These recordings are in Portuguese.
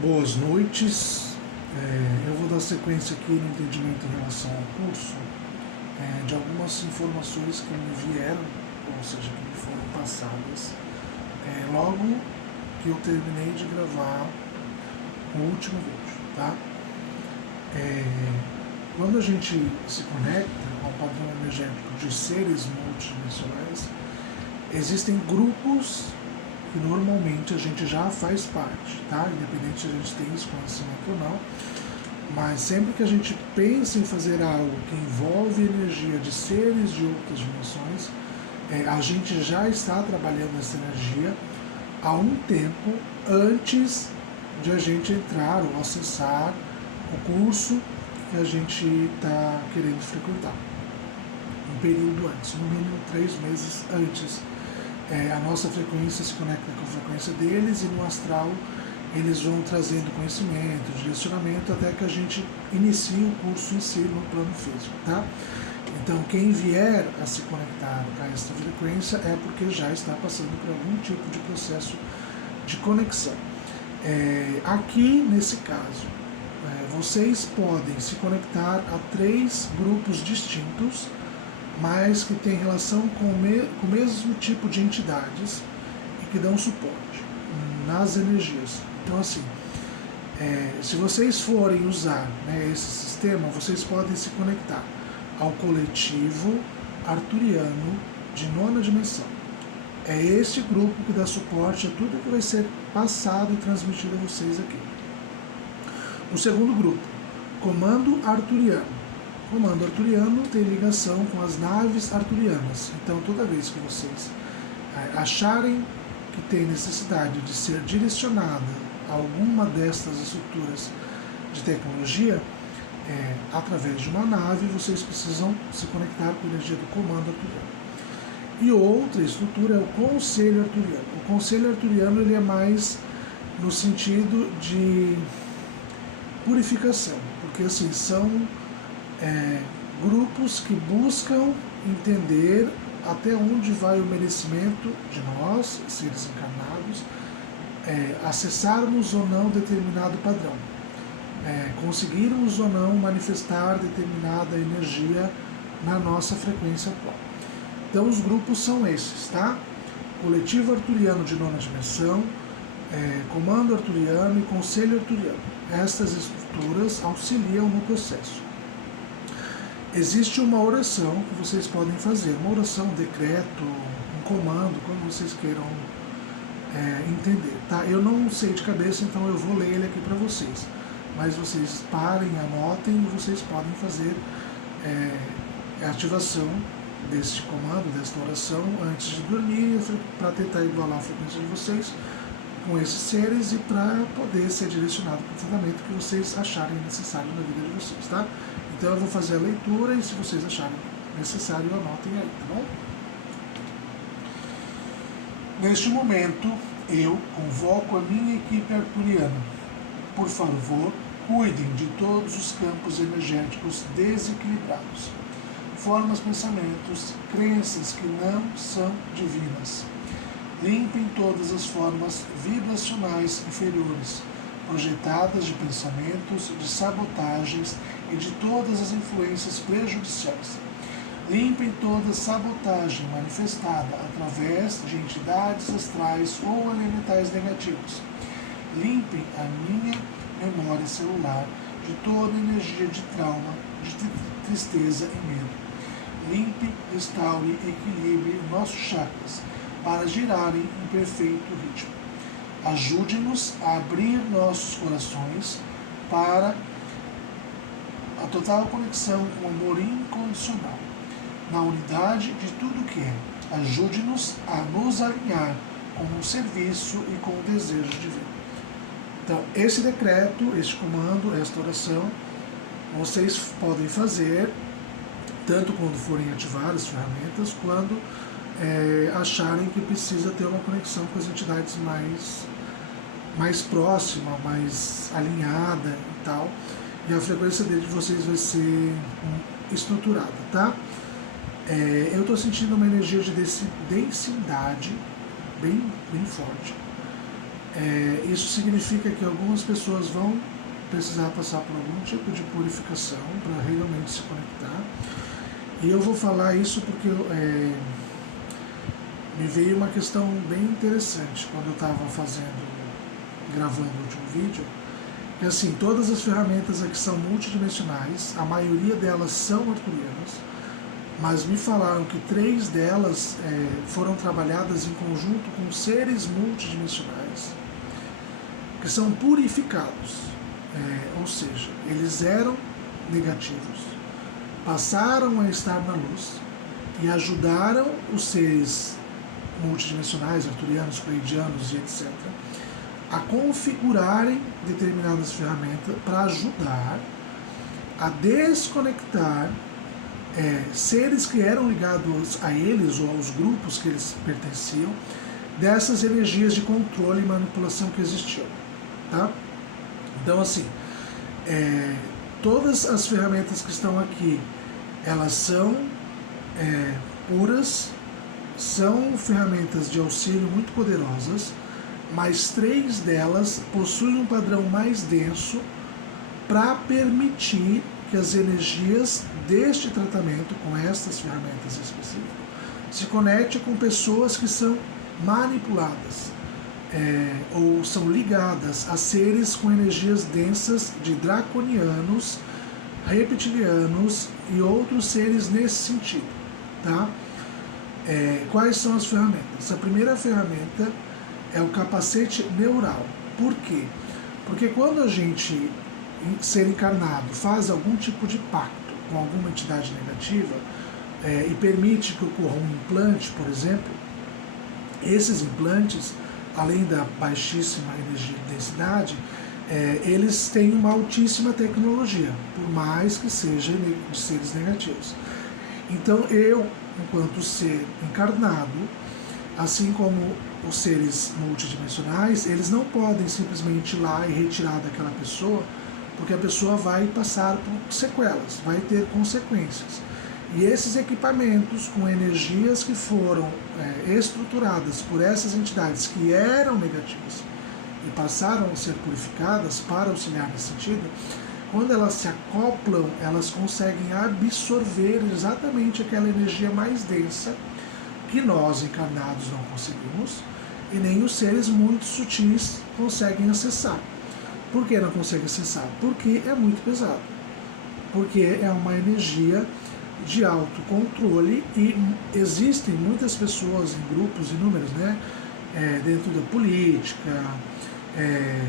Boas noites. Eu vou dar sequência aqui no entendimento em relação ao curso de algumas informações que me vieram, ou seja, que me foram passadas logo que eu terminei de gravar o último vídeo, tá? Quando a gente se conecta ao padrão energético de seres multidimensionais, existem grupos que normalmente a gente já faz parte, tá? Independente se a gente tem esse conhecimento ou não, mas sempre que a gente pensa em fazer algo que envolve energia de seres de outras dimensões, a gente já está trabalhando essa energia há um tempo antes de a gente entrar ou acessar o curso que a gente está querendo frequentar. Um período antes, no mínimo 3 meses antes. A nossa frequência se conecta com a frequência deles e no astral eles vão trazendo conhecimento, direcionamento até que a gente inicie o curso em si no plano físico, tá? Então quem vier a se conectar a esta frequência é porque já está passando por algum tipo de processo de conexão. Aqui nesse caso, vocês podem se conectar a 3 grupos distintos, mas que tem relação com o mesmo tipo de entidades e que dão suporte nas energias. Então, assim, se vocês forem usar esse sistema, vocês podem se conectar ao coletivo arturiano de 9ª dimensão. É este grupo que dá suporte a tudo que vai ser passado e transmitido a vocês aqui. O segundo grupo, comando arturiano. O comando arturiano tem ligação com as naves arturianas. Então, toda vez que vocês acharem que tem necessidade de ser direcionada a alguma destas estruturas de tecnologia, através de uma nave, vocês precisam se conectar com a energia do comando arturiano. E outra estrutura é o conselho arturiano. O conselho arturiano ele é mais no sentido de purificação, porque assim, são grupos que buscam entender até onde vai o merecimento de nós, seres encarnados, acessarmos ou não determinado padrão, conseguirmos ou não manifestar determinada energia na nossa frequência atual. Então os grupos são esses, tá? Coletivo arturiano de 9ª dimensão, comando arturiano e conselho arturiano. Estas estruturas auxiliam no processo. Existe uma oração que vocês podem fazer, uma oração, um decreto, um comando, como vocês queiram entender, tá? Eu não sei de cabeça, então eu vou ler ele aqui para vocês, mas vocês parem, anotem e vocês podem fazer a ativação deste comando, desta oração, antes de dormir, para tentar igualar a frequência de vocês com esses seres e para poder ser direcionado para o tratamento que vocês acharem necessário na vida de vocês, tá? Então eu vou fazer a leitura e se vocês acharem necessário, anotem aí, tá bom? Neste momento, eu convoco a minha equipe arturiana. Por favor, cuidem de todos os campos energéticos desequilibrados. Formas, pensamentos, crenças que não são divinas. Limpem todas as formas vibracionais inferiores, projetadas de pensamentos, de sabotagens e de todas as influências prejudiciais. Limpem toda sabotagem manifestada através de entidades astrais ou elementais negativos. Limpem a minha memória celular de toda energia de trauma, de tristeza e medo. Limpe, restaure e equilibre nossos chakras para girarem em perfeito ritmo. Ajude-nos a abrir nossos corações para a total conexão com o amor incondicional, na unidade de tudo que é. Ajude-nos a nos alinhar com o serviço e com o desejo divino. Então, esse decreto, este comando, esta oração, vocês podem fazer tanto quando forem ativar as ferramentas, quando acharem que precisa ter uma conexão com as entidades mais próxima, mais alinhada e tal, e a frequência de vocês vai ser estruturada, tá? Eu estou sentindo uma energia de densidade bem forte. Isso significa que algumas pessoas vão precisar passar por algum tipo de purificação para realmente se conectar. E eu vou falar isso porque me veio uma questão bem interessante quando eu estava gravando o último vídeo. Que assim, todas as ferramentas aqui são multidimensionais, a maioria delas são arturianas, mas me falaram que 3 delas foram trabalhadas em conjunto com seres multidimensionais, que são purificados, ou seja, eles eram negativos, passaram a estar na luz e ajudaram os seres multidimensionais, arturianos, pleidianos e etc., a configurarem determinadas ferramentas para ajudar a desconectar seres que eram ligados a eles ou aos grupos que eles pertenciam dessas energias de controle e manipulação que existiam. Tá? Então, assim, todas as ferramentas que estão aqui, elas são puras, são ferramentas de auxílio muito poderosas, mas 3 delas possuem um padrão mais denso para permitir que as energias deste tratamento, com estas ferramentas específicas, se conecte com pessoas que são manipuladas ou são ligadas a seres com energias densas de draconianos, reptilianos e outros seres nesse sentido. Tá? Quais são as ferramentas? A primeira ferramenta é o capacete neural. Por quê? Porque quando a gente, ser encarnado, faz algum tipo de pacto com alguma entidade negativa e permite que ocorra um implante, por exemplo, esses implantes, além da baixíssima energia e densidade, eles têm uma altíssima tecnologia, por mais que sejam de seres negativos. Então eu, enquanto ser encarnado, assim como os seres multidimensionais, eles não podem simplesmente ir lá e retirar daquela pessoa, porque a pessoa vai passar por sequelas, vai ter consequências. E esses equipamentos com energias que foram estruturadas por essas entidades que eram negativas e passaram a ser purificadas para auxiliar nesse sentido, quando elas se acoplam, elas conseguem absorver exatamente aquela energia mais densa que nós encarnados não conseguimos e nem os seres muito sutis conseguem acessar. Por que não conseguem acessar? Porque é muito pesado. Porque é uma energia de autocontrole e existem muitas pessoas em grupos inúmeros, né? Dentro da política,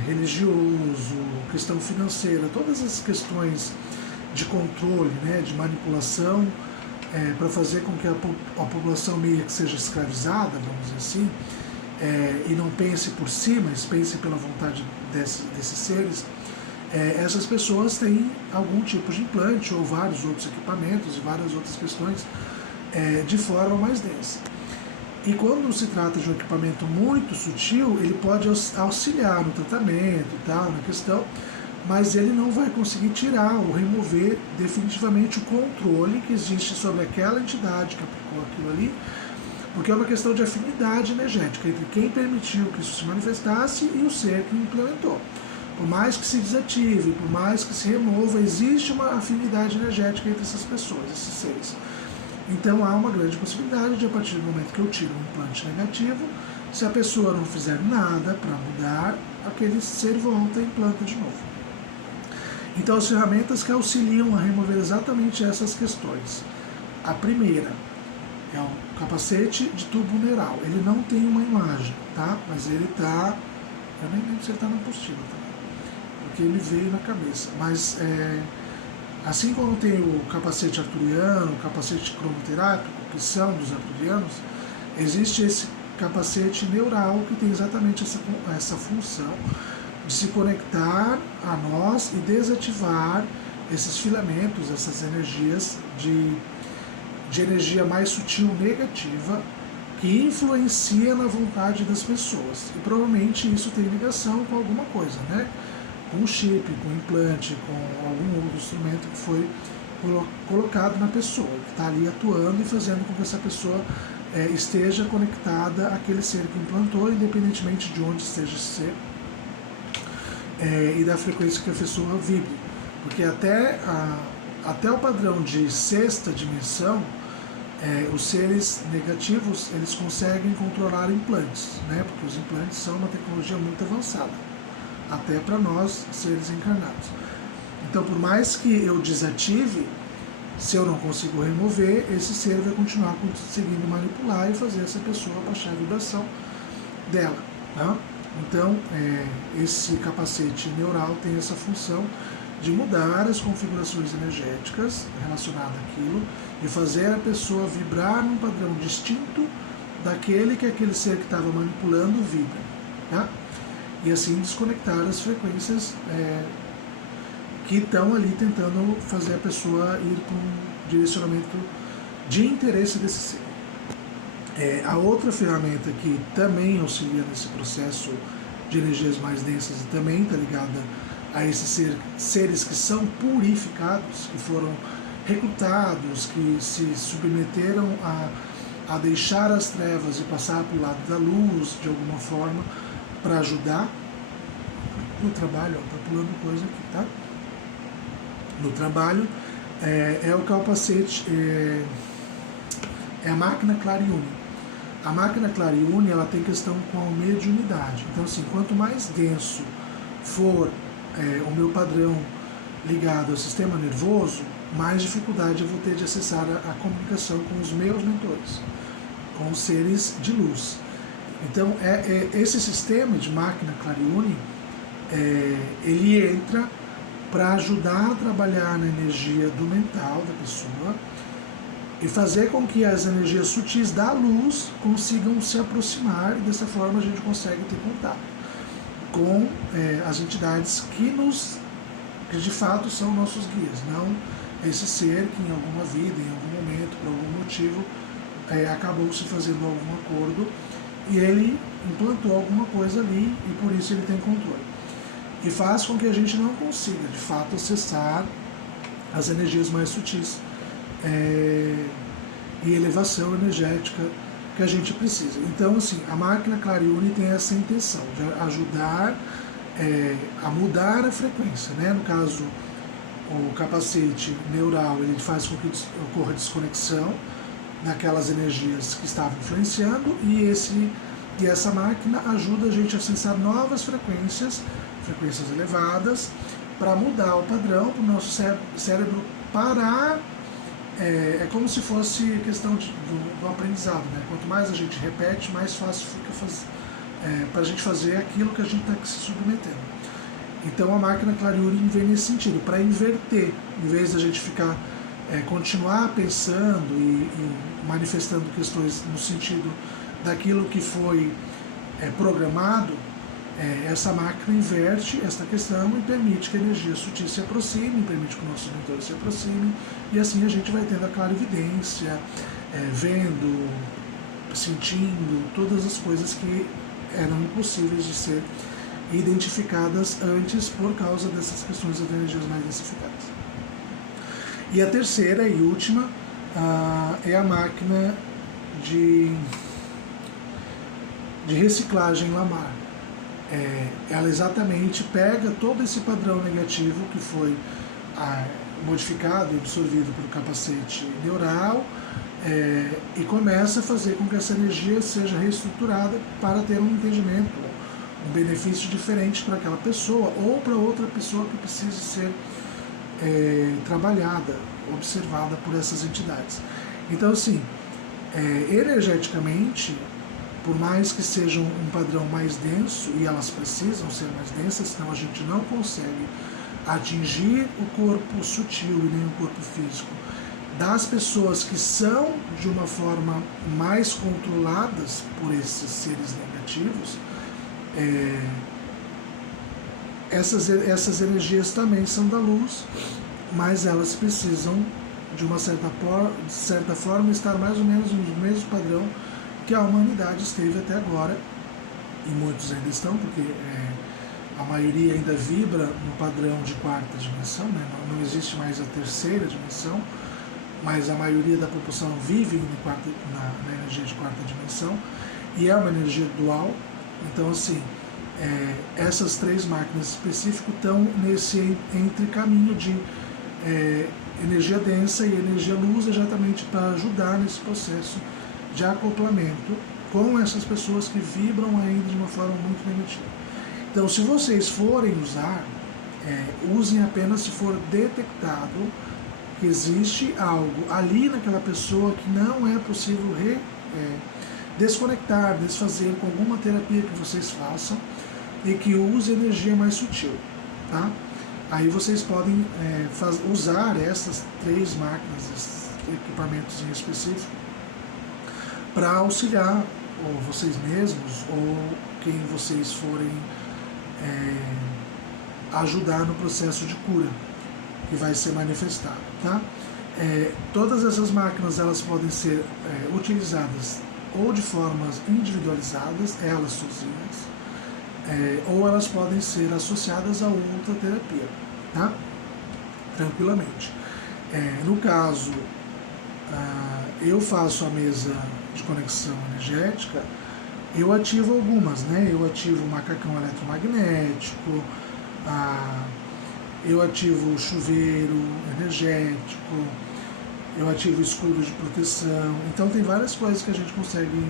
religioso, questão financeira, todas as questões de controle, né? De manipulação, para fazer com que a população meio que seja escravizada, vamos dizer assim, e não pense por si, mas pense pela vontade desses seres, essas pessoas têm algum tipo de implante ou vários outros equipamentos e várias outras questões de forma mais densa. E quando se trata de um equipamento muito sutil, ele pode auxiliar no tratamento e tal, na questão, mas ele não vai conseguir tirar ou remover definitivamente o controle que existe sobre aquela entidade que aplicou aquilo ali, porque é uma questão de afinidade energética entre quem permitiu que isso se manifestasse e o ser que implementou. Por mais que se desative, por mais que se remova, existe uma afinidade energética entre essas pessoas, esses seres. Então há uma grande possibilidade de, a partir do momento que eu tiro um implante negativo, se a pessoa não fizer nada para mudar, aquele ser volta e implanta de novo. Então as ferramentas que auxiliam a remover exatamente essas questões. A primeira é o capacete de tubo neural. Ele não tem uma imagem, tá? Mas ele está... Eu nem lembro se ele está na apostila também, porque ele veio na cabeça. Mas assim como tem o capacete arturiano, o capacete cromoterápico, que são dos arturianos, existe esse capacete neural que tem exatamente essa função de se conectar a nós e desativar esses filamentos, essas energias de energia mais sutil negativa que influencia na vontade das pessoas. E provavelmente isso tem ligação com alguma coisa, né? Com chip, com implante, com algum outro instrumento que foi colocado na pessoa, que está ali atuando e fazendo com que essa pessoa esteja conectada àquele ser que implantou, independentemente de onde esteja esse ser, e da frequência que a pessoa vibre. Porque até o padrão de sexta dimensão, os seres negativos eles conseguem controlar implantes, né? Porque os implantes são uma tecnologia muito avançada, até para nós, seres encarnados. Então, por mais que eu desative, se eu não consigo remover, esse ser vai continuar conseguindo manipular e fazer essa pessoa baixar a vibração dela. Tá? Então, esse capacete neural tem essa função de mudar as configurações energéticas relacionadas àquilo e fazer a pessoa vibrar num padrão distinto daquele que aquele ser que estava manipulando vibra. Tá? E assim desconectar as frequências que estão ali tentando fazer a pessoa ir para um direcionamento de interesse desse ser. A outra ferramenta que também auxilia nesse processo de energias mais densas e também está ligada a esses seres que são purificados, que foram recrutados, que se submeteram a deixar as trevas e passar para o lado da luz de alguma forma para ajudar no trabalho. Está pulando coisa aqui, tá? No trabalho, é o capacete, é a máquina Clariune. A máquina Clariune, ela tem questão com a mediunidade. Então, assim, quanto mais denso for o meu padrão ligado ao sistema nervoso, mais dificuldade eu vou ter de acessar a comunicação com os meus mentores, com os seres de luz. Então, esse sistema de máquina Clariune, ele entra para ajudar a trabalhar na energia do mental da pessoa e fazer com que as energias sutis da luz consigam se aproximar, e dessa forma a gente consegue ter contato com as entidades que de fato são nossos guias, não esse ser que em alguma vida, em algum momento, por algum motivo, acabou se fazendo algum acordo e ele implantou alguma coisa ali e por isso ele tem controle. E faz com que a gente não consiga, de fato, acessar as energias mais sutis e elevação energética que a gente precisa. Então, assim, a máquina Clariune tem essa intenção de ajudar a mudar a frequência, né? No caso, o capacete neural ele faz com que ocorra desconexão naquelas energias que estavam influenciando e essa máquina ajuda a gente a acessar novas frequências elevadas, para mudar o padrão, para o nosso cérebro parar. É como se fosse questão do aprendizado, né? Quanto mais a gente repete, mais fácil fica para a gente fazer aquilo que a gente está se submetendo. Então a máquina Clariune vem nesse sentido, para inverter, em vez da gente continuar pensando e manifestando questões no sentido daquilo que foi programado. Essa máquina inverte esta questão e permite que a energia sutil se aproxime, permite que o nosso mentor se aproxime, e assim a gente vai tendo a clarividência, vendo, sentindo todas as coisas que eram impossíveis de ser identificadas antes por causa dessas questões das energias mais densificadas. E a terceira e última é a máquina de reciclagem Lamar. Ela exatamente pega todo esse padrão negativo que foi modificado e absorvido pelo capacete neural e começa a fazer com que essa energia seja reestruturada para ter um entendimento, um benefício diferente para aquela pessoa ou para outra pessoa que precise ser trabalhada, observada por essas entidades. Então, assim, energeticamente, por mais que sejam um padrão mais denso, e elas precisam ser mais densas, senão a gente não consegue atingir o corpo sutil e nem o corpo físico das pessoas que são de uma forma mais controladas por esses seres negativos. Essas energias também são da luz, mas elas precisam de uma certa forma estar mais ou menos no mesmo padrão que a humanidade esteve até agora, e muitos ainda estão, porque a maioria ainda vibra no padrão de quarta dimensão, né? Não existe mais a terceira dimensão, mas a maioria da população vive na energia de quarta dimensão, e é uma energia dual. Então, assim, essas três máquinas específicas estão nesse entrecaminho de energia densa e energia luz, exatamente para ajudar nesse processo de acoplamento com essas pessoas que vibram ainda de uma forma muito negativa. Então, se vocês forem usar, usem apenas se for detectado que existe algo ali naquela pessoa que não é possível desconectar, desfazer com alguma terapia que vocês façam e que use energia mais sutil, tá? Aí vocês podem usar essas três máquinas, esses equipamentos em específico, para auxiliar ou vocês mesmos ou quem vocês forem ajudar no processo de cura que vai ser manifestado, tá? Todas essas máquinas elas podem ser utilizadas ou de formas individualizadas, elas sozinhas, ou elas podem ser associadas a outra terapia, tá? Tranquilamente. No caso, eu faço a mesa de conexão energética, eu ativo algumas, né? Eu ativo o macacão eletromagnético, eu ativo o chuveiro energético, eu ativo o escudo de proteção. Então tem várias coisas que a gente consegue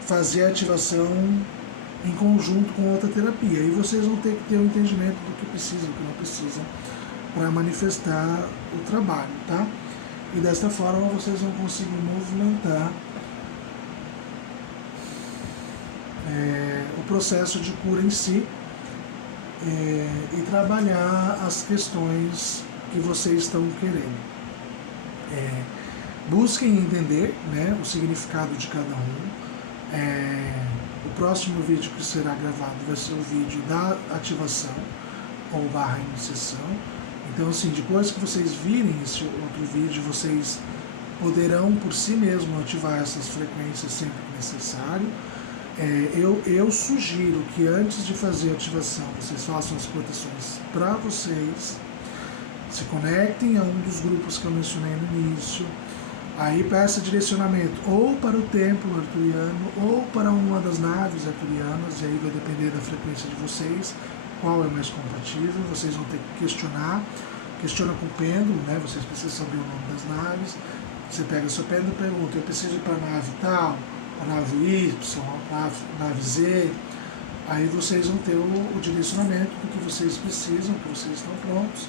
fazer a ativação em conjunto com outra terapia. E vocês vão ter que ter um entendimento do que precisa e do que não precisa para manifestar o trabalho, tá? E desta forma vocês vão conseguir movimentar o processo de cura em si e trabalhar as questões que vocês estão querendo. Busquem entender, né, o significado de cada um. O próximo vídeo que será gravado vai ser o vídeo da ativação ou / iniciação. Então, assim, depois que vocês virem esse outro vídeo, vocês poderão por si mesmos ativar essas frequências sempre que necessário. Eu sugiro que antes de fazer a ativação, vocês façam as proteções para vocês, se conectem a um dos grupos que eu mencionei no início, aí peça direcionamento ou para o templo arturiano ou para uma das naves arturianas, e aí vai depender da frequência de vocês, qual é mais compatível. Vocês vão ter que questiona com o pêndulo, né? Vocês precisam saber o nome das naves. Você pega o seu pêndulo e pergunta: eu preciso ir para a nave tal, a nave Y, a nave Z. Aí vocês vão ter o direcionamento do que vocês precisam, que vocês estão prontos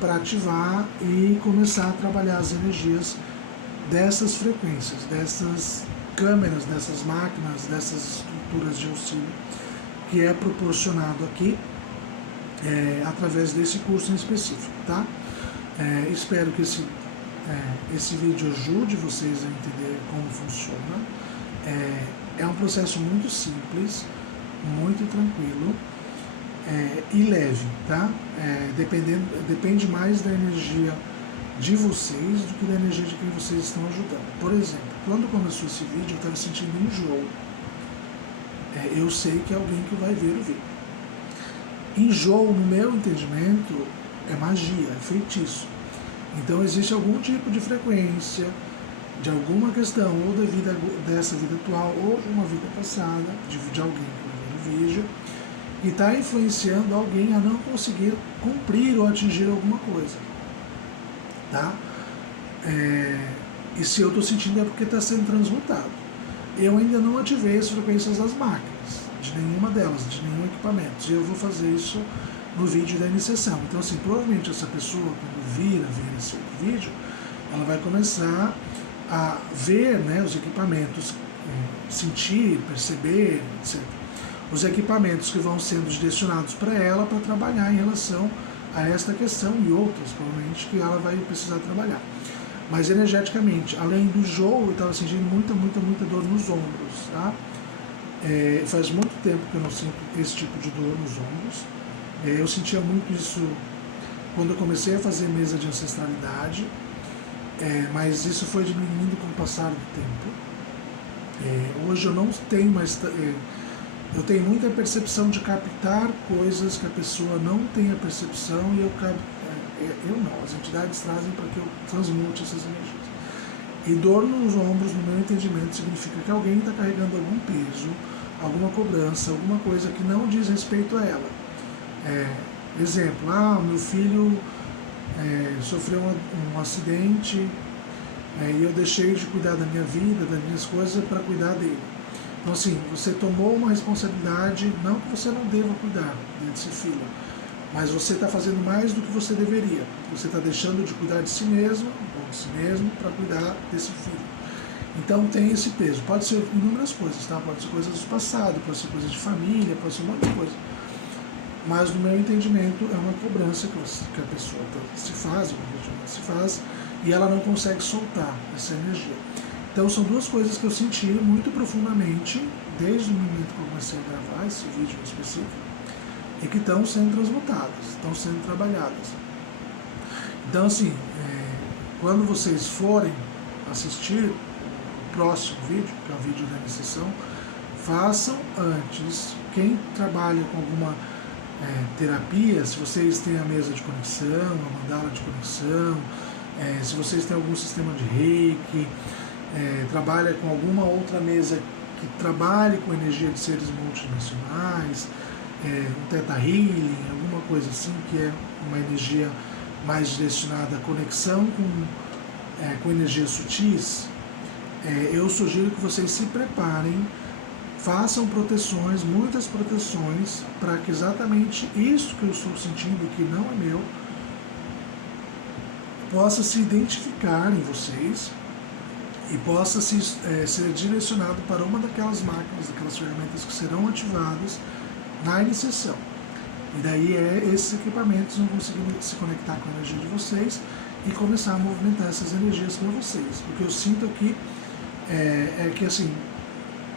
para ativar e começar a trabalhar as energias dessas frequências, dessas câmeras, dessas máquinas, dessas estruturas de auxílio que é proporcionado aqui através desse curso em específico, tá? Espero que esse vídeo ajude vocês a entender como funciona. É um processo muito simples, muito tranquilo e leve, tá? Depende mais da energia de vocês do que da energia de quem vocês estão ajudando. Por exemplo, quando começou esse vídeo eu estava sentindo enjoo. Eu sei que é alguém que vai ver o vídeo. Enjoo, no meu entendimento, é magia, é feitiço. Então existe algum tipo de frequência, de alguma questão, ou dessa vida atual, ou de uma vida passada, de alguém que vai ver o vídeo, que está influenciando alguém a não conseguir cumprir ou atingir alguma coisa. Tá? E se eu estou sentindo é porque está sendo transmutado. Eu ainda não ativei as frequências das máquinas, de nenhuma delas, de nenhum equipamento. E eu vou fazer isso no vídeo da iniciação. Então, assim, provavelmente essa pessoa, quando ver esse outro vídeo, ela vai começar a ver, né, os equipamentos, sentir, perceber, etc. Os equipamentos que vão sendo direcionados para ela para trabalhar em relação a esta questão e outras, provavelmente, que ela vai precisar trabalhar. Mas energeticamente, além do enjoo, eu estava sentindo muita dor nos ombros, tá? Faz muito tempo que eu não sinto esse tipo de dor nos ombros. Eu sentia muito isso quando eu comecei a fazer mesa de ancestralidade, mas isso foi diminuindo com o passar do tempo. Hoje eu não tenho mais... eu tenho muita percepção de captar coisas que a pessoa não tem a percepção e eu eu não, as entidades trazem para que eu transmute essas energias. E dor nos ombros, no meu entendimento, significa que alguém está carregando algum peso, alguma cobrança, alguma coisa que não diz respeito a ela. Exemplo, meu filho sofreu um acidente e eu deixei de cuidar da minha vida, das minhas coisas, para cuidar dele. Então, assim, você tomou uma responsabilidade, não que você não deva cuidar desse filho, mas você está fazendo mais do que você deveria. Você está deixando de cuidar de si mesmo, ou de si mesmo, para cuidar desse filho. Então tem esse peso. Pode ser inúmeras coisas, tá? Pode ser coisas do passado, pode ser coisas de família, pode ser um monte de coisa. Mas no meu entendimento é uma cobrança que a pessoa se faz, e ela não consegue soltar essa energia. Então são duas coisas que eu senti muito profundamente desde o momento que eu comecei a gravar esse vídeo específico, e que estão sendo transmutadas, estão sendo trabalhadas. Então, assim, quando vocês forem assistir o próximo vídeo, que é o vídeo da iniciação, façam antes. Quem trabalha com alguma terapia, se vocês têm a mesa de conexão, a mandala de conexão, se vocês têm algum sistema de reiki, trabalha com alguma outra mesa que trabalhe com energia de seres multidimensionais, um Theta Healing, alguma coisa assim, que é uma energia mais direcionada à conexão com energias sutis, eu sugiro que vocês se preparem, façam proteções, muitas proteções, para que exatamente isso que eu estou sentindo, que não é meu, possa se identificar em vocês e possa ser direcionado para uma daquelas máquinas, daquelas ferramentas que serão ativadas na iniciação. E daí esses equipamentos vão conseguir se conectar com a energia de vocês e começar a movimentar essas energias para vocês. O que eu sinto aqui é que, assim,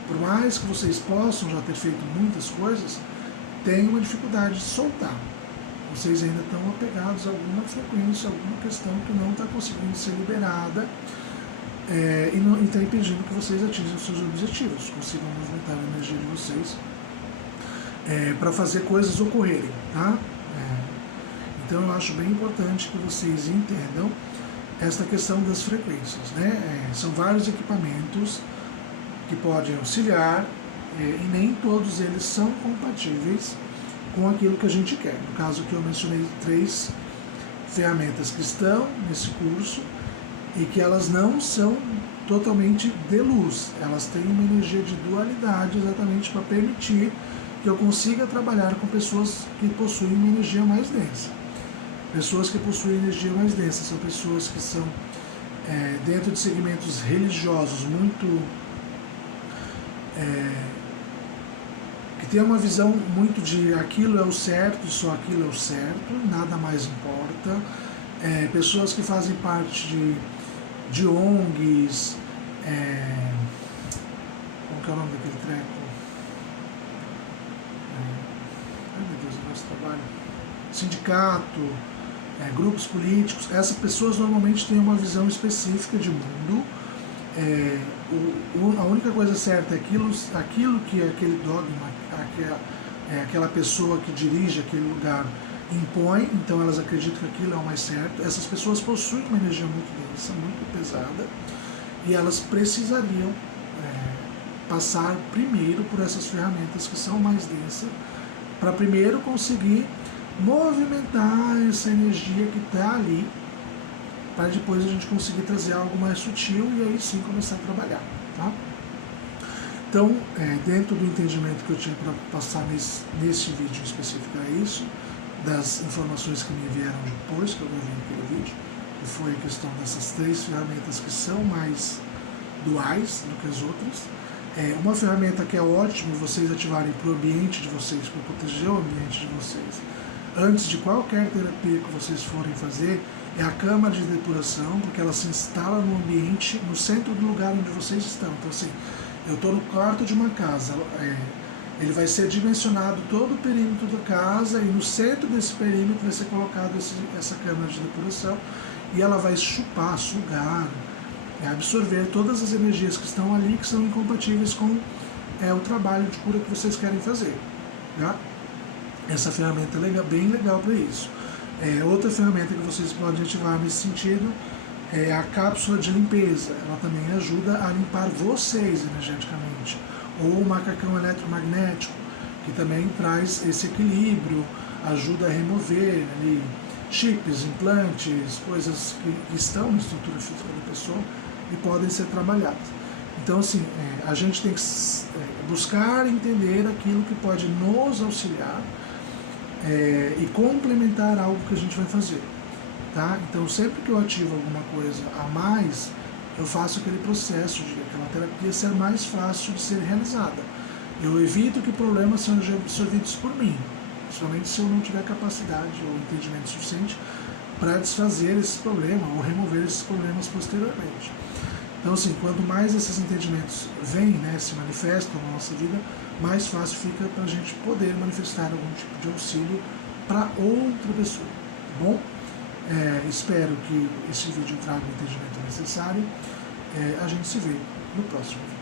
por mais que vocês possam já ter feito muitas coisas, tem uma dificuldade de soltar. Vocês ainda estão apegados a alguma frequência, alguma questão que não está conseguindo ser liberada, e está impedindo que vocês atinjam os seus objetivos, consigam movimentar a energia de vocês para fazer coisas ocorrerem, tá? Então eu acho bem importante que vocês entendam esta questão das frequências, né? São vários equipamentos que podem auxiliar, e nem todos eles são compatíveis com aquilo que a gente quer. No caso que eu mencionei 3 ferramentas que estão nesse curso e que elas não são totalmente de luz, elas têm uma energia de dualidade exatamente para permitir que eu consiga trabalhar com pessoas que possuem uma energia mais densa. Pessoas que possuem energia mais densa são pessoas que são dentro de segmentos religiosos muito que tem uma visão muito de aquilo é o certo e só aquilo é o certo, nada mais importa. Pessoas que fazem parte de ONGs, como que é o nome daquele treco? Ai meu Deus, o nosso trabalho. Sindicato, grupos políticos. Essas pessoas normalmente têm uma visão específica de mundo. A única coisa certa é aquilo que aquele dogma, aquela pessoa que dirige aquele lugar impõe, então elas acreditam que aquilo é o mais certo. Essas pessoas possuem uma energia muito densa, muito pesada, e elas precisariam passar primeiro por essas ferramentas que são mais densas, para primeiro conseguir movimentar essa energia que está ali, para depois a gente conseguir trazer algo mais sutil e aí sim começar a trabalhar, tá? Então, dentro do entendimento que eu tinha para passar nesse vídeo específico é isso, das informações que me vieram depois que eu gravei aquele vídeo, que foi a questão dessas 3 ferramentas que são mais duais do que as outras. Uma ferramenta que é ótima vocês ativarem para o ambiente de vocês, para proteger o ambiente de vocês, antes de qualquer terapia que vocês forem fazer, é a câmara de depuração, porque ela se instala no ambiente, no centro do lugar onde vocês estão. Então, assim, eu estou no quarto de uma casa, ele vai ser dimensionado todo o perímetro da casa, e no centro desse perímetro vai ser colocado essa câmara de depuração, e ela vai chupar, sugar, absorver todas as energias que estão ali, que são incompatíveis com o trabalho de cura que vocês querem fazer, tá? Essa ferramenta é bem legal para isso. Outra ferramenta que vocês podem ativar nesse sentido é a cápsula de limpeza. Ela também ajuda a limpar vocês energeticamente. Ou o macacão eletromagnético, que também traz esse equilíbrio, ajuda a remover ali chips, implantes, coisas que estão na estrutura física da pessoa e podem ser trabalhadas. Então, assim, a gente tem que buscar entender aquilo que pode nos auxiliar e complementar algo que a gente vai fazer. Tá? Então, sempre que eu ativo alguma coisa a mais, eu faço aquele processo de aquela terapia ser mais fácil de ser realizada. Eu evito que problemas sejam absorvidos por mim, principalmente se eu não tiver capacidade ou entendimento suficiente para desfazer esses problemas ou remover esses problemas posteriormente. Então, assim, quanto mais esses entendimentos vêm, né, se manifestam na nossa vida, mais fácil fica para a gente poder manifestar algum tipo de auxílio para outra pessoa. Tá bom? Espero que esse vídeo traga o entendimento necessário. A gente se vê no próximo vídeo.